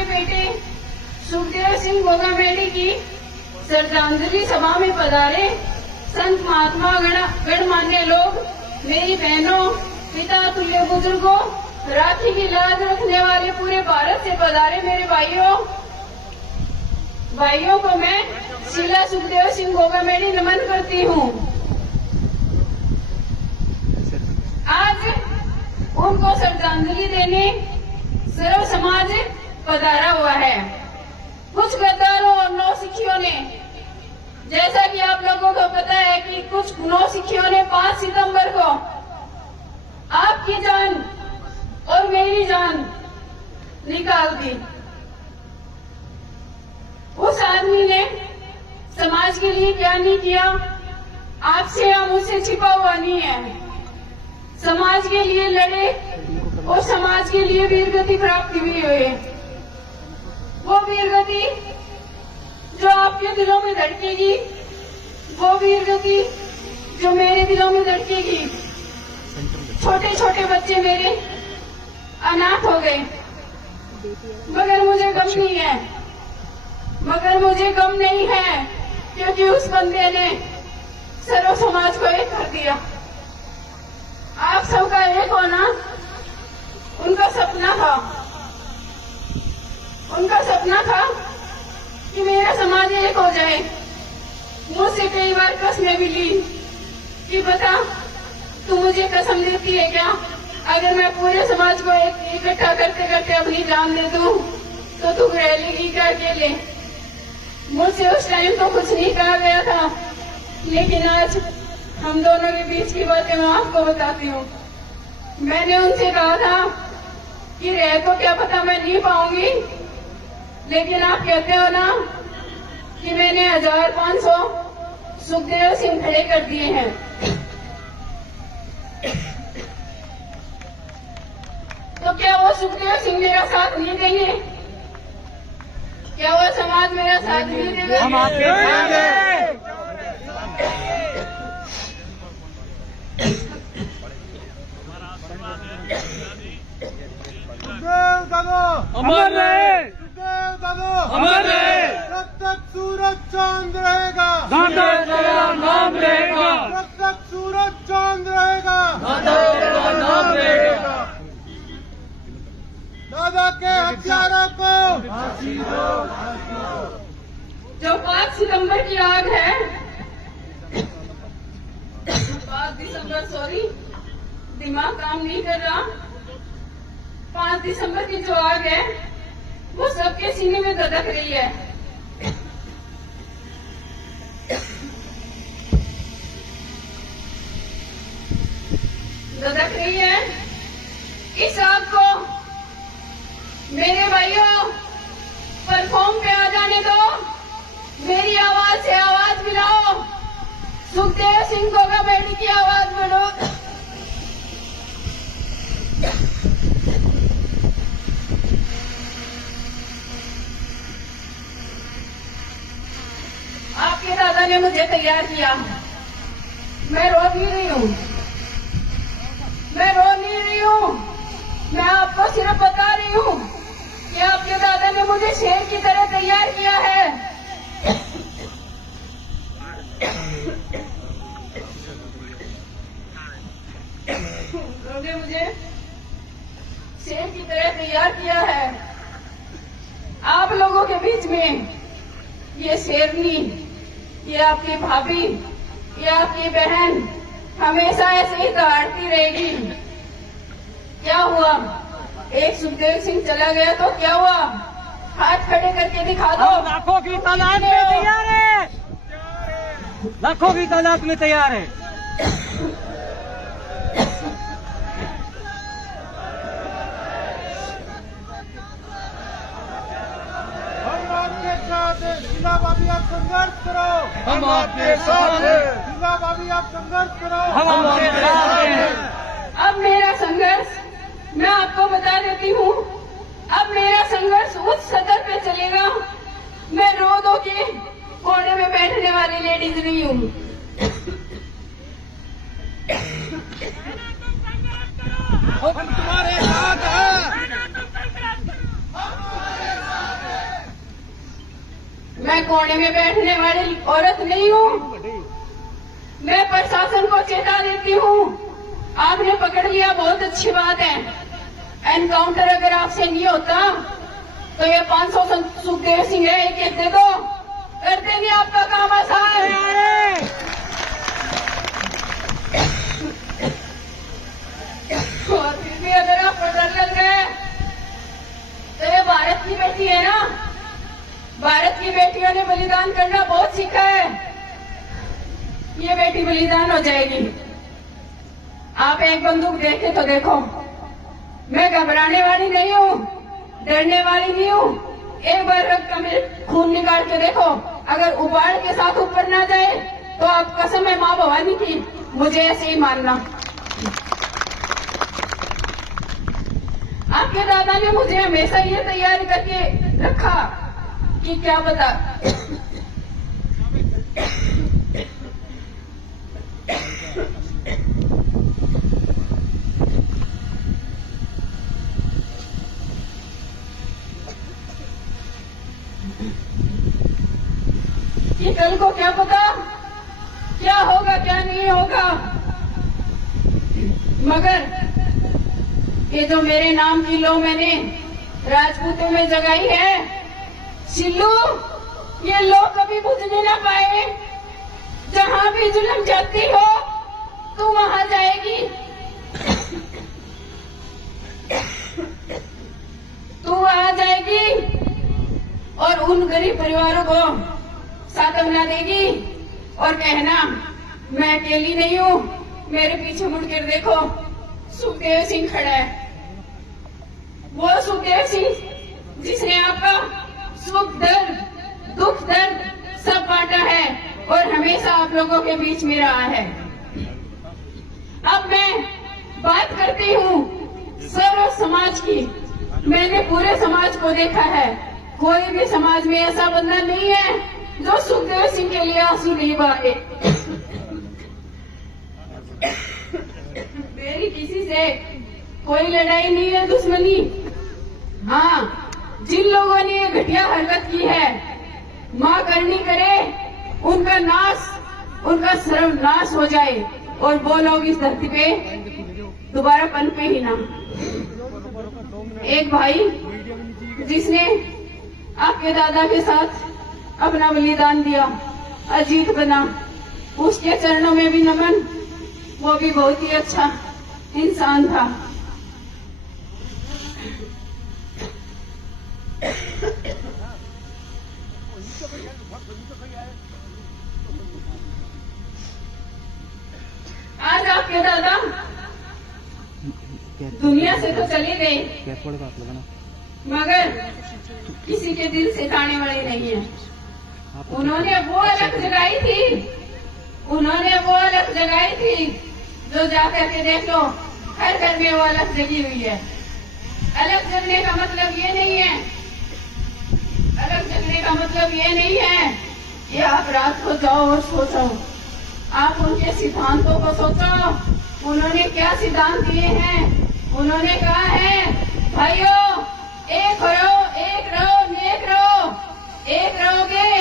के बेटे सुखदेव सिंह गोगामेडी की श्रद्धांजलि सभा में पधारे संत महात्मा गणमान्य लोग, मेरी बहनों, पिता तुल्य बुजुर्गों, राखी की लाज रखने वाले पूरे भारत से पधारे मेरे भाइयों को मैं शीला सुखदेव सिंह गोगामेडी नमन करती हूँ। आज उनको श्रद्धांजलि देने सर्व समाज पधारा हुआ है। कुछ गद्दारों और नौसिखियों ने, जैसा कि आप लोगों को पता है कि कुछ नौसिखियों ने 5 सितंबर को आपकी जान और मेरी जान निकाल दी। उस आदमी ने समाज के लिए क्या नहीं किया, आपसे या मुझसे छिपा हुआ नहीं है। समाज के लिए लड़े और समाज के लिए वीरगति प्राप्त भी हुए। वो वीरगति जो आपके दिलों में धड़केगी, वो वीरगति जो मेरे दिलों में धड़केगी। छोटे छोटे बच्चे मेरे अनाथ हो गए, मगर मुझे गम नहीं है, क्योंकि उस बंदे ने सर्व समाज को एक कर दिया। आप सबका एक होना उनका सपना था कि मेरा समाज एक हो जाए। मुझसे कई बार कसमें भी ली कि बता, तू मुझे कसम देती है क्या, अगर मैं पूरे समाज को इकट्ठा करते करते अपनी जान दे दूं तो तू रह लेगी क्या अकेले। मुझसे उस टाइम तो कुछ नहीं कहा गया था, लेकिन आज हम दोनों के बीच की बातें मैं आपको बताती हूँ। मैंने उनसे कहा था कि रह तो क्या पता मैं नहीं पाऊंगी, लेकिन आप कहते हो ना कि मैंने 1500 सुखदेव सिंह खड़े कर दिए हैं। तो क्या वो सुखदेव सिंह मेरा साथ नहीं देंगे? क्या वो समाज मेरा साथ नहीं देगा? हम आपके साथ हैं। सुखदेव दादा अमर रहे, सुखदेव दादा अमर रहे, जब तक सूरज चांद रहेगा, दादा तेरा नाम रहेगा, जब तक सूरज चांद रहेगा, दादा तेरा नाम रहेगा। दादा के हत्यारों को जो 5 सितंबर की आग है, 5 दिसंबर, सॉरी दिमाग काम नहीं कर रहा, 5 दिसंबर की जो आग है वो सबके सीने में धधक रही है। धधक रही है। इस आग को मेरे भाइयों प्लेटफॉर्म पे आ जाने दो, मेरी आवाज से आवाज मिलाओ, सुखदेव सिंह गोगामेडी की आवाज बढ़ो। आपके दादा ने मुझे तैयार किया, मैं रो नहीं रही हूँ, मैं आपको सिर्फ बता रही हूँ कि आपके दादा ने मुझे शेर की तरह तैयार किया है। उन्होंने मुझे शेर की तरह तैयार किया है। आप लोगों के बीच में ये शेरनी, ये आपकी भाभी, ये आपकी बहन हमेशा ऐसे ही दहाड़ती रहेगी। क्या हुआ? एक सुखदेव सिंह चला गया तो क्या हुआ? हाथ खड़े करके दिखा दो। हम लाखों की तादाद में तैयार है, लाखों की तादाद में तैयार है। हम आपके साथ हैं। शीला भाभी आप संघर्ष करो, हम आपके साथ हैं, शीला भाभी आप संघर्ष करो, हम आपके साथ हैं। अब मेरा संघर्ष मैं आपको बता देती हूँ, अब मेरा संघर्ष उस सदर पे चलेगा। मैं रो दो के कोने में बैठने वाली लेडीज नहीं हूँ। हम तुम्हारे साथ हैं। कोने में बैठने वाली औरत नहीं हूँ। मैं प्रशासन को चेता देती हूँ, आपने पकड़ लिया, बहुत अच्छी बात है। एनकाउंटर अगर आपसे नहीं होता तो ये 500 सुखदेव सिंह है, एक दे दो, कर देंगे आपका काम आसान। और फिर भी अगर आप पर डर लग गए तो ये भारत की बेटी है ना, भारत की बेटियों ने बलिदान करना बहुत सीखा है। ये बेटी बलिदान हो जाएगी। आप एक बंदूक देखे तो देखो, मैं घबराने वाली नहीं हूँ, डरने वाली नहीं हूँ। एक बार रक्त का मेरे खून निकाल के देखो, अगर उबाड़ के साथ ऊपर ना जाए तो आप कसम है माँ भवानी की, मुझे ऐसे ही मानना। आपके दादा ने मुझे हमेशा ये तैयारी करके रखा कि क्या पता कि कल को क्या पता क्या होगा क्या नहीं होगा, मगर ये जो मेरे नाम की लो मैंने राजपूतों में जगाई है, सिल्लू, ये लो कभी बुझने ना पाए। जहां भी जुल्म जाती हो तू वहां जाएगी, तू वहां जाएगी और उन गरीब परिवारों को सांत्वना देगी और कहना मैं अकेली नहीं हूँ, मेरे पीछे मुड़कर देखो सुखदेव सिंह खड़ा है। वो सुखदेव सिंह जिसने आपका सुख दर्द दुख दर्द सब बांटा है और हमेशा आप लोगों के बीच में रहा है। अब मैं बात करती हूँ सर्व समाज की। मैंने पूरे समाज को देखा है, कोई भी समाज में ऐसा बंदा नहीं है जो सुखदेव सिंह के लिए आंसू नहीं बहाए। मेरी किसी से कोई लड़ाई नहीं है, दुश्मनी। हाँ, जिन लोगों ने ये घटिया हरकत की है, माँ करनी करे उनका नाश, उनका सर्वनाश हो जाए और वो लोग इस धरती पे दोबारा पनपे ही ना। एक भाई जिसने आपके दादा के साथ अपना बलिदान दिया, अजीत बना, उसके चरणों में भी नमन। वो भी बहुत ही अच्छा इंसान था। आज आपके दादा दुनिया से तो चले गए, मगर किसी के दिल से जाने वाले नहीं है। उन्होंने वो अलग जगाई थी, उन्होंने वो अलग जगाई थी जो जाकर के देख लो हर घर में वो अलग जगी हुई है। अलग जगने का मतलब ये नहीं है, अलग जगने का मतलब ये नहीं है कि आप रात को जाओ और सोचो। आप उनके सिद्धांतों को सोचो, उन्होंने क्या सिद्धांत दिए हैं। उन्होंने कहा है भाइयों, एक रहो, एक रहो, नेक रहो। एक रहोगे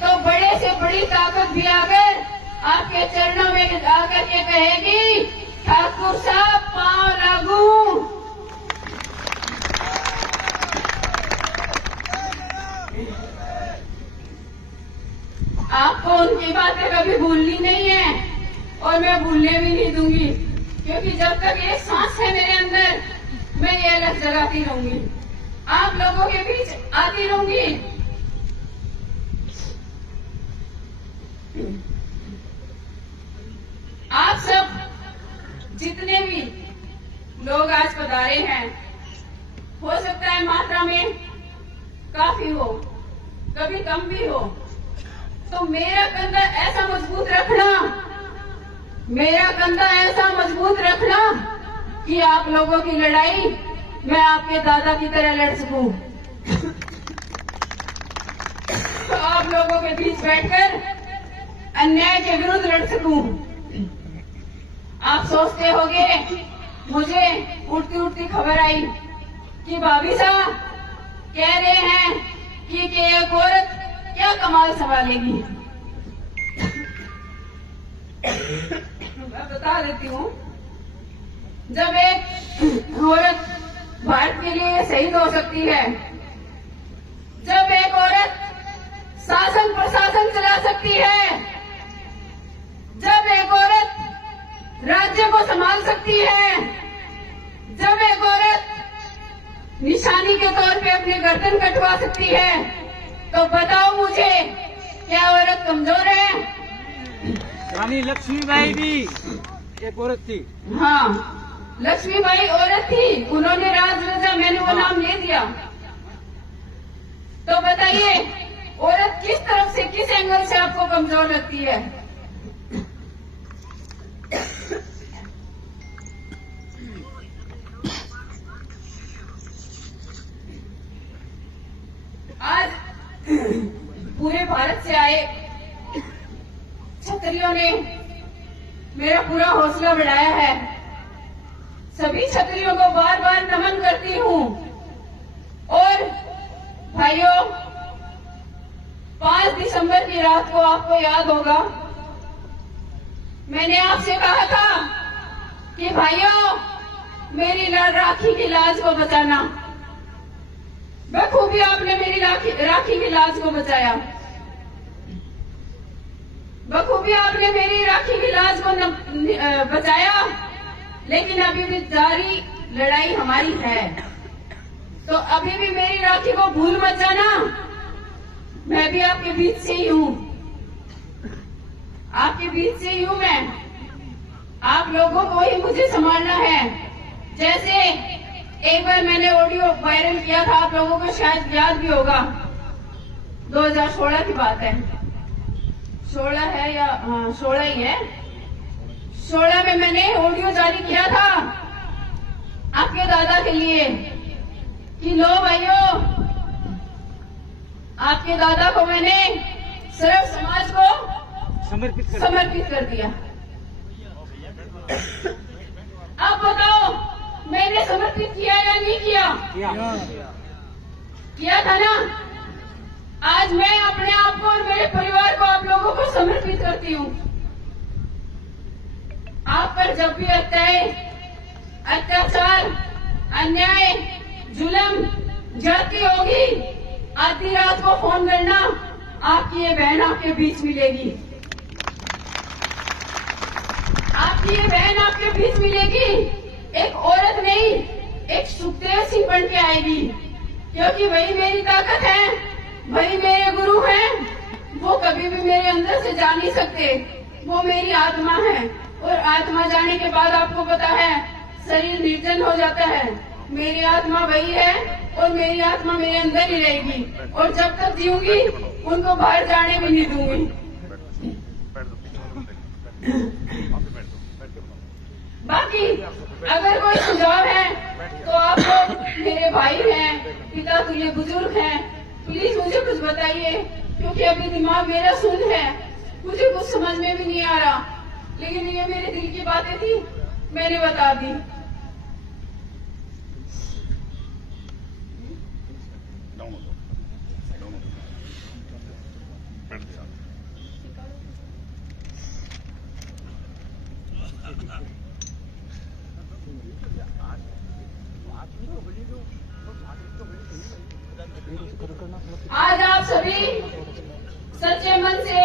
तो बड़े से बड़ी ताकत भी आकर आपके चरणों में आकर के कहेगी ठाकुर साहब पांव लागू। आपको उनकी बातें कभी भूलनी नहीं है और मैं भूलने भी नहीं दूंगी, क्योंकि जब तक एक सांस है मेरे अंदर मैं ये अलग जगाती रहूंगी, आप लोगों के बीच आती रहूंगी। आप सब जितने भी लोग आज पधारे हैं, हो सकता है मात्रा में काफी हो, कभी कम भी हो, तो मेरा कंधा ऐसा मजबूत रखना, मेरा कंधा ऐसा मजबूत रखना कि आप लोगों की लड़ाई मैं आपके दादा की तरह लड़ सकूं। तो आप लोगों के बीच बैठकर अन्याय के विरुद्ध लड़ सकूं। आप सोचते होंगे, मुझे उड़ती उड़ती खबर आई कि भाभी साहब कह रहे हैं कि एक औरत क्या कमाल संभालेगी। मैं बता देती हूँ, जब एक औरत भारत के लिए शहीद हो सकती है, जब एक औरत शासन प्रशासन चला सकती है, जब एक औरत राज्य को संभाल सकती है, जब एक औरत निशानी के तौर पे अपनी गर्दन कटवा सकती है, तो बताओ मुझे, क्या औरत कमजोर है? रानी लक्ष्मीबाई भी एक औरत थी। हाँ, लक्ष्मीबाई औरत थी, उन्होंने राज रचा, मैंने वो नाम ले दिया। तो बताइए, औरत किस तरफ से, किस एंगल से आपको कमजोर लगती है? आज पूरे भारत से आए क्षत्रियों ने मेरा पूरा हौसला बढ़ाया है। सभी क्षत्रियों को बार बार नमन करती हूँ। और भाइयों, 5 दिसंबर की रात को आपको याद होगा, मैंने आपसे कहा था कि भाइयों, मेरी राखी की लाज को बचाना। बखूबी आपने मेरी राखी की लाज को बचाया, बखूबी आपने मेरी राखी की लाज को बचाया। लेकिन अभी भी जारी लड़ाई हमारी है, तो अभी भी मेरी राखी को भूल मत जाना। मैं भी आपके बीच से ही हूँ, आपके बीच से ही हूँ मैं। आप लोगों को ही मुझे संभालना है। जैसे एक बार मैंने ऑडियो वायरल किया था, आप लोगों को शायद याद भी होगा, 2016 की बात है, 16 है या हाँ 16 ही है। 16 में मैंने ऑडियो जारी किया था आपके दादा के लिए कि लो भाइयों, आपके दादा को मैंने सिर्फ समाज को समर्पित कर दिया। अब बताओ, मैंने समर्पित किया या नहीं किया? किया था ना। आज मैं अपने आप को और मेरे परिवार को, आप लोगों को समर्पित करती हूँ। आप पर जब भी अत्याचार, अन्याय, जुल्म, जाति होगी, आधी रात को फोन करना, आपकी ये बहन आपके बीच मिलेगी। आपकी ये बहन आपके बीच मिलेगी। एक औरत नहीं, एक सुखदेव सिंह बन के आएगी, क्योंकि वही मेरी ताकत है, वही मेरे गुरु हैं। वो कभी भी मेरे अंदर से जा नहीं सकते, वो मेरी आत्मा है। और आत्मा जाने के बाद आपको पता है, शरीर निर्जन हो जाता है। मेरी आत्मा वही है और मेरी आत्मा मेरे अंदर ही रहेगी, और जब तक जीऊंगी उनको बाहर जाने भी नहीं दूंगी। बाकी अगर कोई सुझाव है तो आप लोग मेरे भाई हैं, पिता तुल्य बुजुर्ग हैं, प्लीज मुझे कुछ बताइए, क्योंकि अभी दिमाग मेरा सुन्न है, मुझे कुछ समझ में भी नहीं आ रहा। लेकिन ये मेरे दिल की बातें थी, मैंने बता दी। आज आप सभी सच्चे मन से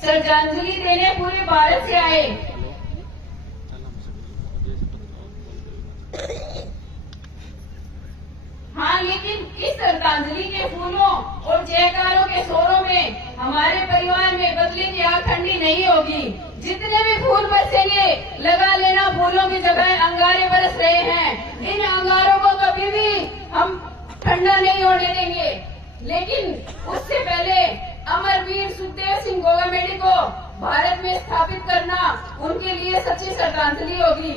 श्रद्धांजलि देने पूरे भारत से आए। हाँ, लेकिन इस श्रद्धांजलि के फूलों और जयकारों के शोरों में हमारे परिवार में बदले की आग ठंडी नहीं होगी। जितने भी फूल बरसेंगे, लगा लेना, फूलों की जगह अंगारे बरस रहे हैं। इन अंगारों को कभी भी हम ठंडा नहीं होने देंगे। लेकिन उससे पहले अमरवीर सुखदेव सिंह गोगामेडी को भारत में स्थापित करना उनके लिए सच्ची श्रद्धांजलि होगी।